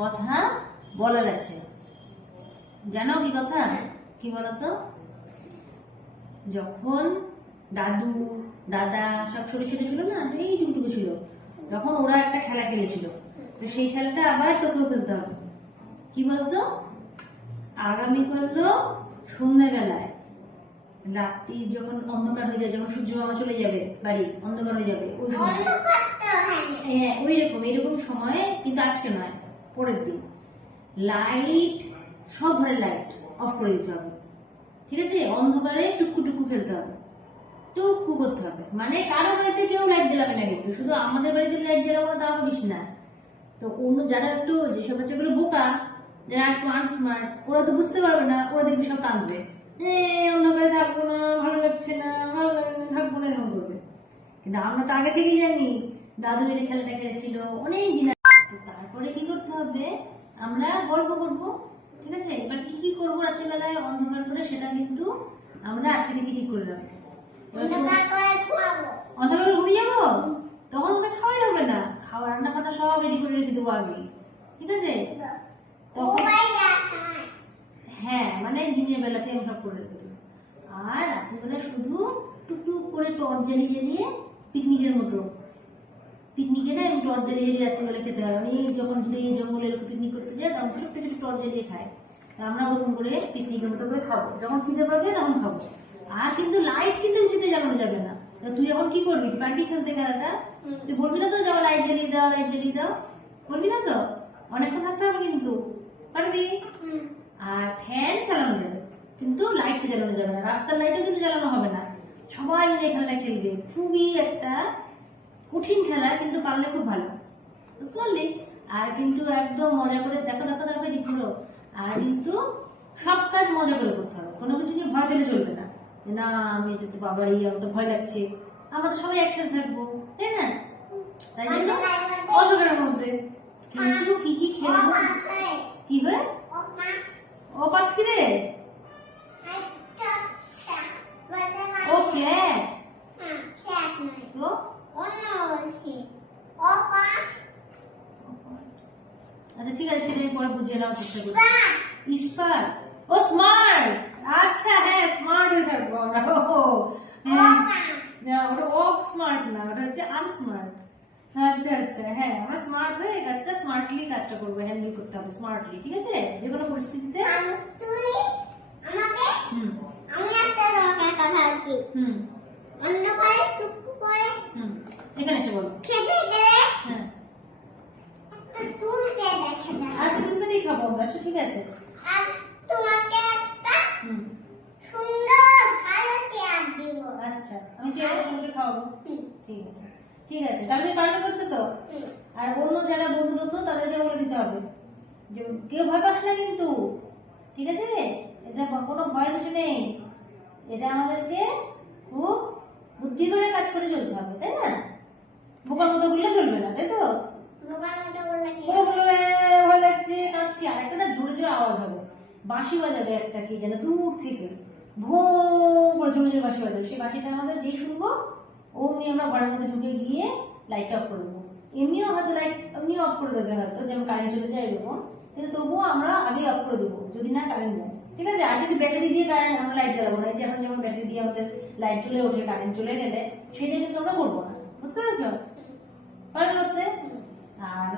কথা বলার আছে। জানো কি কথা? কি বলতো? যখন দাদু দাদা সব ছোট ছোট ছিল না, এই টুকটুকু ছিল, তখন ওরা একটা খেলা খেলেছিল, তো সেই খেলাটা আবার তোকেও খেলতে হবে। কি বলতো? আগামী করলো সন্ধ্যাবেলায়, রাত্রি যখন অন্ধকার হয়ে যায়, যখন সূর্য মামা চলে যাবে বাড়ি, অন্ধকার হয়ে যাবে ওই সময়, হ্যাঁ ওই রকম এইরকম সময়ে, কিন্তু আজকে নয়, পরের দিন লাইট, সব ঘরের লাইট অফ করে দিতে হবে। ঠিক আছে? অন্ধকারে টুকু টুকু খেলতে হবে, টুকু করতে হবে, মানে কারো বাড়িতে কেউ লাইট জ্বালাবে না, কিন্তু শুধু আমাদের বাড়িতে লাইট জ্বালাবো না তাও বেশি না। তো অন্য যারা একটু, যেসব বাচ্চাগুলো বোকা, যারা একটু আনস্মার্ট, ওরা তো বুঝতে পারবে না, ওরা দেখবি সব কাঁদবে, অন্ধকারে থাকবো না, ভালো লাগছে না, ভালো লাগছে না, থাকবো না, এরকম করবে। কিন্তু আমরা তো আগে থেকেই জানি দাদু এই খেলাটা খেলেছিল অনেক দিন আগে। তো তারপরে কি করতে হবে, আমরা গল্প করবো। ঠিক আছে? এবার কি কি করবো রাত্রিবেলায় অন্ধকার করে, সেটা কিন্তু আমরা আজকে থেকে ঠিক করে রাখবো। অন্ধকার করে ঘুমিয়ে যাবো, তখন তো খাওয়াই হবে না, খাওয়া রান্না বান্না সব রেডি করে রেখে দেবো আগে। ঠিক আছে? তখন হ্যাঁ, মানে দিনের বেলাতে আমি সব করে রেখে দেবো, আর রাত্রিবেলা শুধু টুকটুক করে টর্চ জ্বালিয়ে জ্বালিয়ে, পিকনিকের মতো, পিকনিকে না টর্চ জ্বালিয়ে জ্বালিয়ে রাত্রিবেলা খেতে হয়। অনেক যখন ঘুরে জঙ্গলে এরকম পিকনিক করতে যায়, তখন ছোট্ট ছোট টর্চ জ্বালিয়ে খায়। আমরা ওরকম করে পিকনিকের মতো করে খাবো, যখন খিদে পাবে তখন খাবো। আর কিন্তু লাইট কিন্তু কিছুতে জ্বালানো যাবে না। তুই এখন কি করবি? পারবি খেলতে খেলাটা? তুই বলবি না তো যাও লাইট জ্বালিয়ে দাও, লাইট জ্বালিয়ে দাও, বলবি না তো? অনেকক্ষণ থাকতে হবে কিন্তু, পারবি? আর ফ্যান চালানো যাবে, কিন্তু লাইট জ্বালানো যাবে না, রাস্তার লাইটও কিন্তু জ্বালানো হবে না। সবাই মিলে খেলাটা খেলবে, খুবই একটা কঠিন খেলা, কিন্তু পারলে খুব ভালো, বুঝতে পারলি? আর কিন্তু একদম মজা করে, দেখো দেখো দেখো দেখলো, আর কিন্তু সব কাজ মজা করে করতে হবে, কোনো কিছু নিয়ে ভয় পেলে চলবে না, না আমি এটা তো বাবারই, আমার তো ভয় লাগছে। আমরা তো সবাই একসাথে থাকবো, তাই না? তাই জন্য অন্ধকারের মধ্যে কিন্তু কি কি খেলবো, কি হয় ও পাঁচ কি রে, ও ফ্ল্যাট তো আচ্ছা ঠিক আছে, সেটা আমি পরে বুঝিয়ে নেওয়ার চেষ্টা করছি। ইস্পাত, ও স্মার্ট, আচ্ছা হ্যাঁ স্মার্ট হয়ে থাকবো আমরা। ও হ্যাঁ, ওটা অফ স্মার্ট না, ওটা হচ্ছে আনস্মার্ট। আচ্ছা আচ্ছা, হ্যাঁ আমরা স্মার্ট হয়ে কাজটা স্মার্টলি কাজটা করবো, হ্যান্ডেল করতে হবে স্মার্টলি। ঠিক আছে? যে কোনো পরিস্থিতিতে এখানে এসে বলো। হ্যাঁ আচ্ছা, তুমি দিয়ে খাবো আমরা, ঠিক আছে? আচ্ছা, আমি চেয়ারে বসে খাওয়াবো, ঠিক আছে? ঠিক আছে, তাহলে পাল্টা করতে তো। আর অন্য যারা বন্ধু বন্ধু তাদেরকে বলে দিতে হবে যে কেউ ভয় পাস না কিন্তু, ঠিক আছে? এটা কোনো ভয়ের কিছু নেই, এটা আমাদেরকে খুব বুদ্ধি করে কাজ করে চলতে হবে, তাই না? বোকার মতো বললে চলবে না, তাই তো? ভয় লাগছে, কাঁদছি, আর একটা জোরে জোরে আওয়াজ হবে, বাঁশি বাজাবে একটা, কি যেন দূর থেকে ভো করে জোরে জোরে বাঁশি বাজাবে, সেই বাঁশিটা আমাদের যেই শুনবো অমনি আমরা ঘরের মধ্যে ঢুকে গিয়ে লাইটটা অফ করে দেবো। এমনিও হয়তো লাইট এমনি অফ করে দেবে, হয়তো যেমন কারেন্ট চলে যায় এরকম, কিন্তু তবুও আমরা আগে অফ করে দেবো যদি না কারেন্ট যায়। ঠিক আছে? আর কিন্তু ব্যাটারি দিয়ে কারেন্ট আমরা লাইট জ্বালাবো না, এখন যেমন ব্যাটারি দিয়ে আমাদের লাইট চলে ওঠে, কারেন্ট চলে গেলে সেটা কিন্তু আমরা করবো না, বুঝতে পেরেছো? পারবে করতে? আর